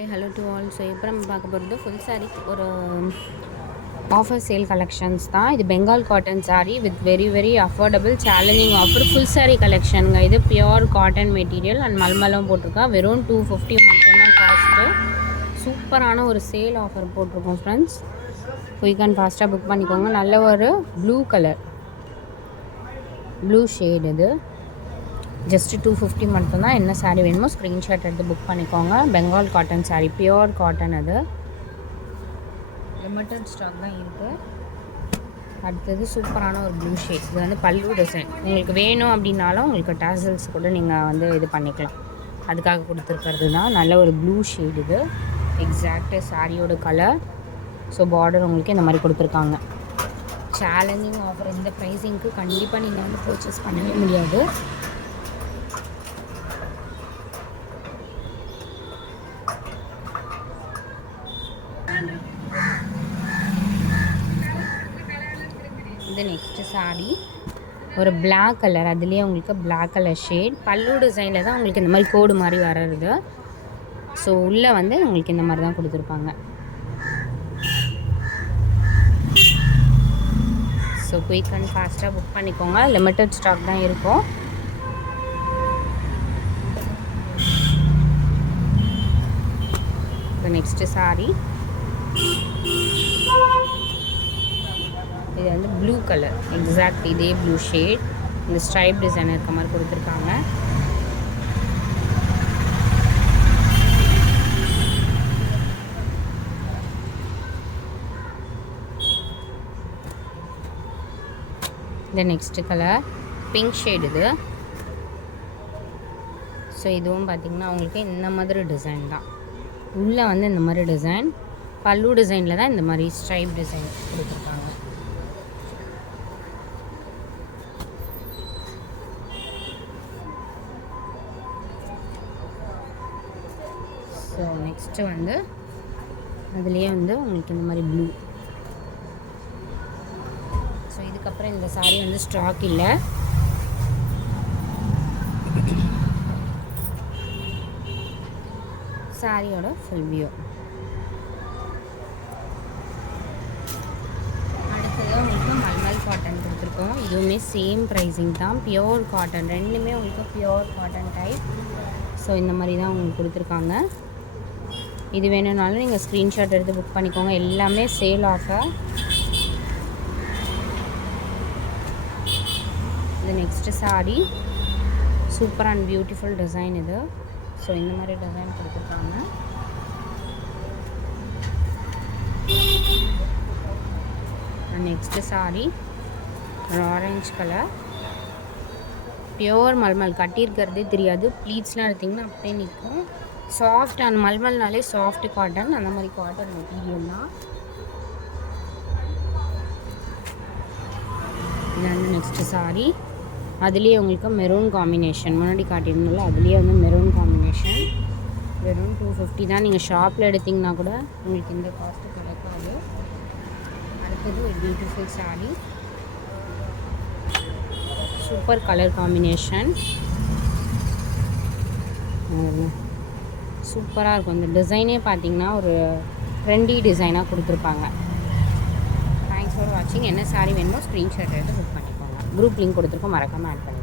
Hello to all so இப்போ நம்ம பார்க்க போகிறது ஃபுல் saree ஒரு ஆஃபர் சேல் கலெக்ஷன்ஸ் தான். இது Bengal cotton sari with very very affordable challenging offer full sari கலெக்ஷனுங்க இது பியோர் காட்டன் மெட்டீரியல் அண்ட் மல்மலம் போட்டிருக்கா. வெறும் டூ ஃபிஃப்டி மட்டும்தான் காஸ்ட்டு சூப்பரான ஒரு சேல் ஆஃபர் போட்டிருக்கோம் ஃப்ரெண்ட்ஸ் குயிக் அண்ட் ஃபாஸ்ட்டாக புக் பண்ணிக்கோங்க. நல்ல ஒரு ப்ளூ கலர் ப்ளூ ஷேட் இது. ஜஸ்ட்டு டூ ஃபிஃப்டி மட்டும்தான். என்ன சாரீ வேணுமோ ஸ்க்ரீன்ஷாட் எடுத்து புக் பண்ணிக்கோங்க. Bengal cotton sari pure cotton அது. லிமிட்டட் ஸ்டாக் தான் இருக்குது அடுத்தது சூப்பரான ஒரு ப்ளூ ஷேட் இது வந்து பல்லு டிசைன் உங்களுக்கு வேணும் அப்படின்னாலும் உங்களுக்கு டாசல்ஸ் கூட நீங்கள் வந்து இது பண்ணிக்கலாம். அதுக்காக கொடுத்துருக்கிறது தான் நல்ல ஒரு ப்ளூ ஷேட் இது. எக்ஸாக்ட் சாரியோட கலர் ஸோ பார்டர் உங்களுக்கு இந்த மாதிரி கொடுத்துருக்காங்க. சேலஞ்சிங் ஆஃபர் இந்த ப்ரைஸிங்க்கு கண்டிப்பாக நீங்கள் வந்து பர்ச்சேஸ் பண்ணவே முடியாது. இது நெக்ஸ்ட்டு சாரி ஒரு பிளாக் கலர் அதுலேயே உங்களுக்கு பிளாக் கலர் ஷேட் பல்லு டிசைனில் தான் உங்களுக்கு இந்த மாதிரி கோடு மாதிரி வர்றது. ஸோ உள்ளே வந்து உங்களுக்கு இந்த மாதிரி தான் கொடுத்துருப்பாங்க. ஸோ குயிக் அண்ட் ஃபாஸ்ட்டாக புக் பண்ணிக்கோங்க. லிமிட்டட் ஸ்டாக் தான் இருக்கும். இப்போ நெக்ஸ்ட்டு saree. இது வந்து ப்ளூ கலர் எக்ஸாக்ட் இதே ப்ளூ ஷேட் இந்த ஸ்ட்ரைப் டிசைன் இருக்க மாதிரி கொடுத்துருக்காங்க. இந்த நெக்ஸ்ட் கலர் பிங்க் ஷேட் இது. ஸோ இதுவும் பார்த்திங்கன்னா உங்களுக்கு இந்த மாதிரி டிசைன் தான். உள்ளே வந்து இந்த மாதிரி டிசைன் பல்லு டிசைனில் தான் இந்த மாதிரி ஸ்ட்ரைப் டிசைன் கொடுத்துருக்காங்க. ஸோ நெக்ஸ்ட்டு வந்து அதுலேயே வந்து உங்களுக்கு இந்த மாதிரி ப்ளூ ஸோ இதுக்கப்புறம் இந்த saree வந்து ஸ்டாக் இல்லை. சாரியோட ஃபுல் வியூ அடுத்தது உங்களுக்கு மல்மல் காட்டன் கொடுத்துருக்கோம். இதுவுமே சேம் ப்ரைஸிங் தான். பியோர் காட்டன் ரெண்டுமே உங்களுக்கு பியோர் காட்டன் டைப் ஸோ இந்த மாதிரி தான் உங்களுக்கு கொடுத்துருக்காங்க. இது வேணும்னாலும் நீங்கள் ஸ்க்ரீன்ஷாட் எடுத்து புக் பண்ணிக்கோங்க. எல்லாமே சேல் ஆஃபர் இது next sari super and beautiful design இது. ஸோ இந்த மாதிரி டிசைன் கொடுத்துருக்காங்க. Next saree. Orange orange colour pure mulmul. கட்டியிருக்கிறதே தெரியாது. ப்ளீட்ஸ்லாம் எடுத்திங்கன்னா அப்படியே நிற்கும். சாஃப்ட் அண்ட் மல்மல்னாலே சாஃப்ட் காட்டன் அந்த மாதிரி காட்டன் மெட்டீரியல் தான். இது வந்து நெக்ஸ்ட்டு சாரி அதுலேயே உங்களுக்கு மெரூன் காம்பினேஷன் முன்னாடி காட்டியிருந்தோம்ல அதுலேயே வந்து மெரூன் காம்பினேஷன் வெறும் டூ ஃபிஃப்டி தான். நீங்கள் ஷாப்பில் எடுத்திங்கன்னா கூட உங்களுக்கு இந்த காஸ்ட்டு கிடைக்காது. அடுத்தது ஒரு beautiful sari super colour combination. சூப்பராக இருக்கும். இந்த டிசைனே பார்த்தீங்கன்னா ஒரு ட்ரெண்டி டிசைனாக கொடுத்துருப்பாங்க. தேங்க்ஸ் ஃபார் வாட்சிங் என்ன சாரீ வேணுமோ ஸ்க்ரீன்ஷாட் எடுத்து புக் பண்ணிக்கோங்க. குரூப் லிங்க் கொடுத்துருக்கோம். மறக்காமல் ஆட் பண்ணி